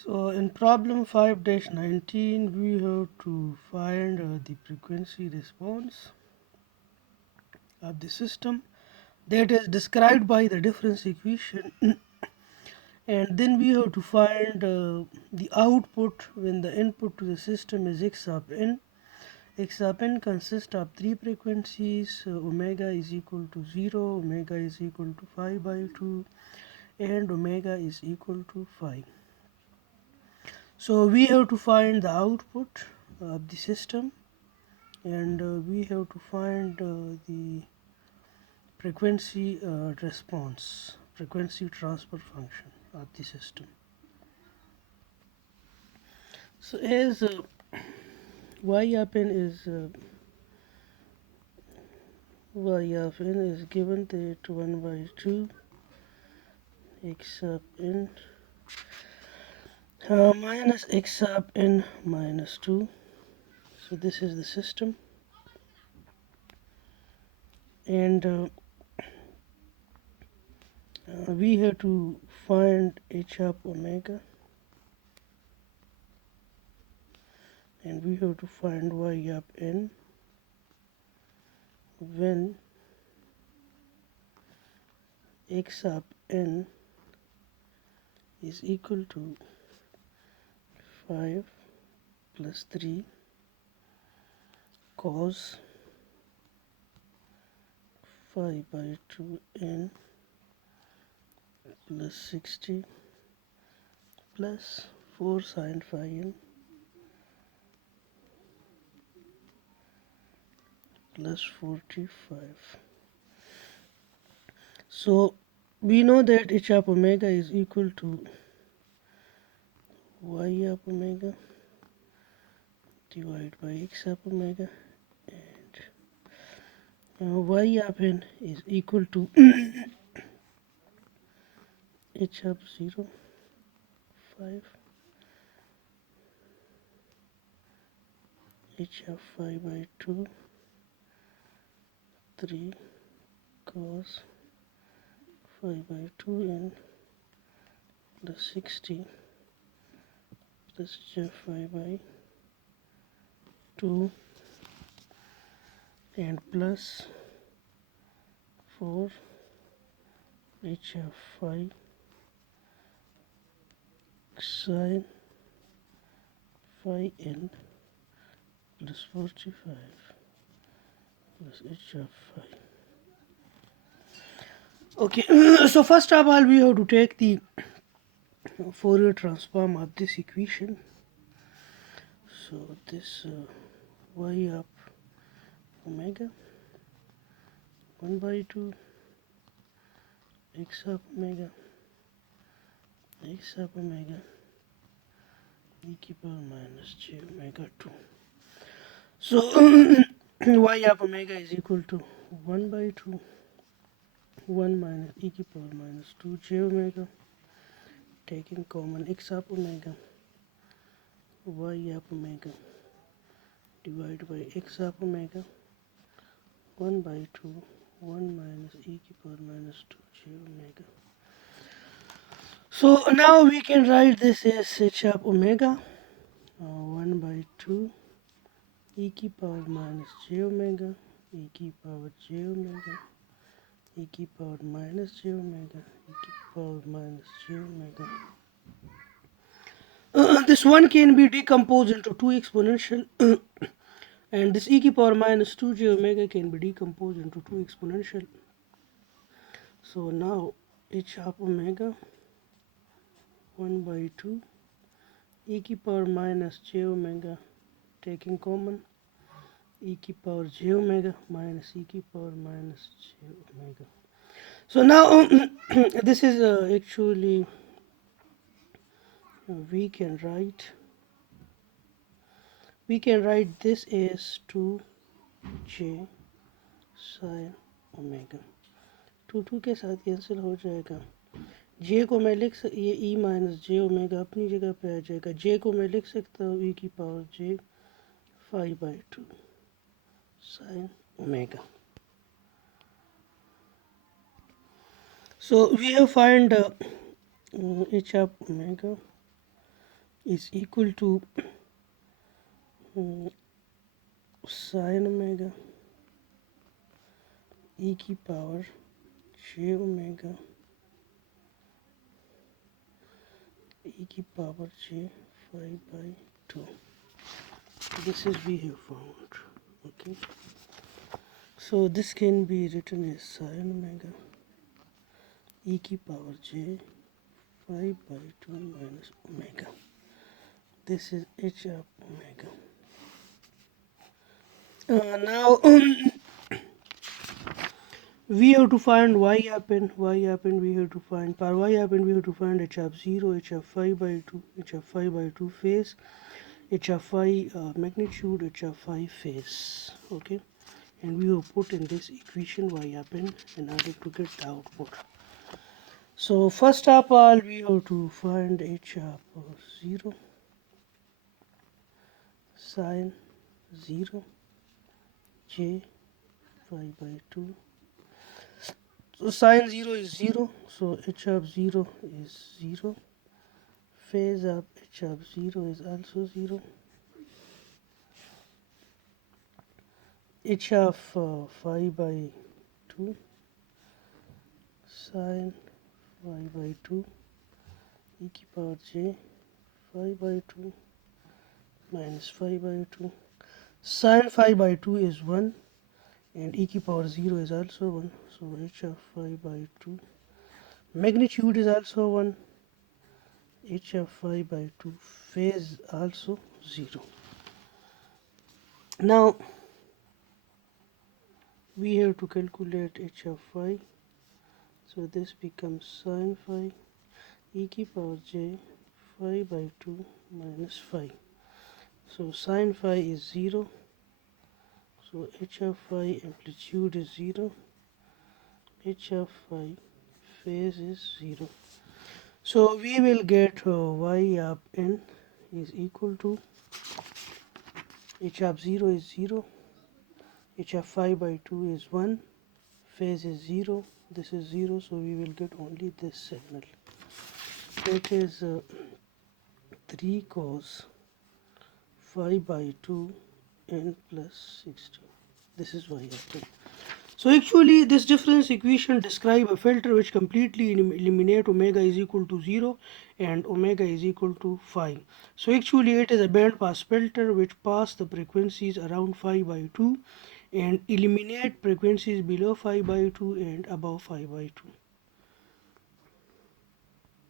So in problem 5-19 we have to find the frequency response of the system that is described by the difference equation and then we have to find the output when the input to the system is x of n. X of n consists of three frequencies, omega is equal to 0, omega is equal to 5 by 2 and omega is equal to 5. So we have to find the output of the system and we have to find the frequency response, frequency transfer function of the system. So as y of n is y of n is given that 1 by 2 x of n minus x of n minus 2. So this is the system and we have to find h of omega and we have to find y of n when x of n is equal to 5 plus 3 cos 5 by 2 n plus 60 plus 4 sin phi n plus 45. So we know that h of omega is equal to y of omega divided by x of omega and y of n is equal to h of 0 5 h of 5 by 2 3 cos 5 by 2 n plus 60 plus h of 5 by 2 and plus 4 h of 5 sin phi n plus 45 plus h of 5. Okay, so first of all we have to take the Fourier transform of this equation. So this y of omega 1 by 2 x of omega e to the power minus j omega 2. So y of omega is equal to 1 by 2 1 minus e to the power minus 2 j omega, taking common x of omega y of omega divided by x of omega 1 by 2 1 minus e to the power minus 2 j omega. So now we can write this as h of omega 1 by 2 e to the power minus j omega e to the power j omega e to the power minus j omega e to the power minus j omega. This one can be decomposed into 2 exponential and this e to the power minus 2 j omega can be decomposed into 2 exponential. So now h of omega 1 by 2 e to the power minus j omega, taking common e to the power j omega minus e to the power minus j omega. So now this is actually we can write this as 2j sin omega. 2 के साथ cancel हो जाएगा. j को मैं लिख ये e minus जे omega अपनी जगह पे आ जाएगा. j को मैं लिख सकता हूँ e की power j 5 by 2 sin omega. So we have find h of omega is equal to sine omega e की power j omega e की power j 5/2. This is we have found. Okay, so this can be written as sine omega e की power j 5/2 minus omega. This is h of omega. Now we have to find y happen we have to find for y happen we have to find h of 0, h of 5/2, h of 5/2 phase, h of phi magnitude, h of phi phase. Okay, and we have put in this equation y happen in order to get the output. So first of all we have to find h of 0 sine 0 j 5/2. So sine 0 is 0, so h of 0 is 0. Phase of h of 0 is also 0. H of 5/2 sine 5/2 e की power j 5/2 minus 5/2. Sine 5/2 is 1 and e की power 0 is also 1. So h of 5/2 magnitude is also 1. H of 5/2 phase also 0. Now we have to calculate h of phi. So this becomes sine phi e की power j 5/2 minus phi. So sine phi is 0. So h of phi amplitude is 0. H of phi phase is 0. So we will get y of n is equal to h of 0 is 0. H of 5/2 is 1. Phase is 0. This is 0. So we will get only this signal. It is 3 cos 5/2 n plus 16. This is y of n. So actually this difference equation describe a filter which completely eliminate omega is equal to 0 and omega is equal to phi. So actually it is a band pass filter which pass the frequencies around 5/2 and eliminate frequencies below 5/2 and above 5/2.